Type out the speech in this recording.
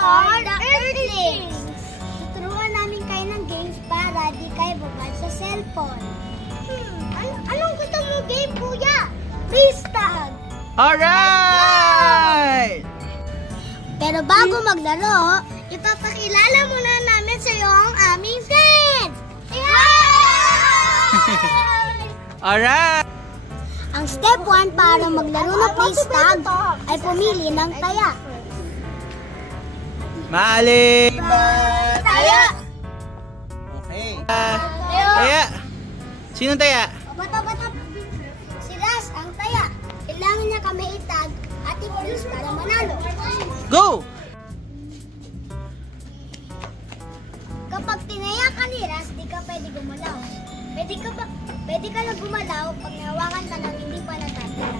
are Earthlings! Tuturuan namin kayo ng games para di kayo babad sa cellphone. Anong gusto mo game, kuya? Please tag! Alright! Pero bago maglaro, ipapakilala muna namin sa iyo ang aming friends! Alright! Ang step 1 para maglaro ng please tag ay pumili ng taya. Mali! Taya! Okay. Taya! Sinong taya? Bata-bata. Si Ras ang taya. Kailangan niya kami itag at i-fuse para manalo. Go! Kapag tinaya ka ni Ras, di ka pwede gumalaw. Pwede ka lang gumalaw pag nahawakan ka ng hindi pa natatala.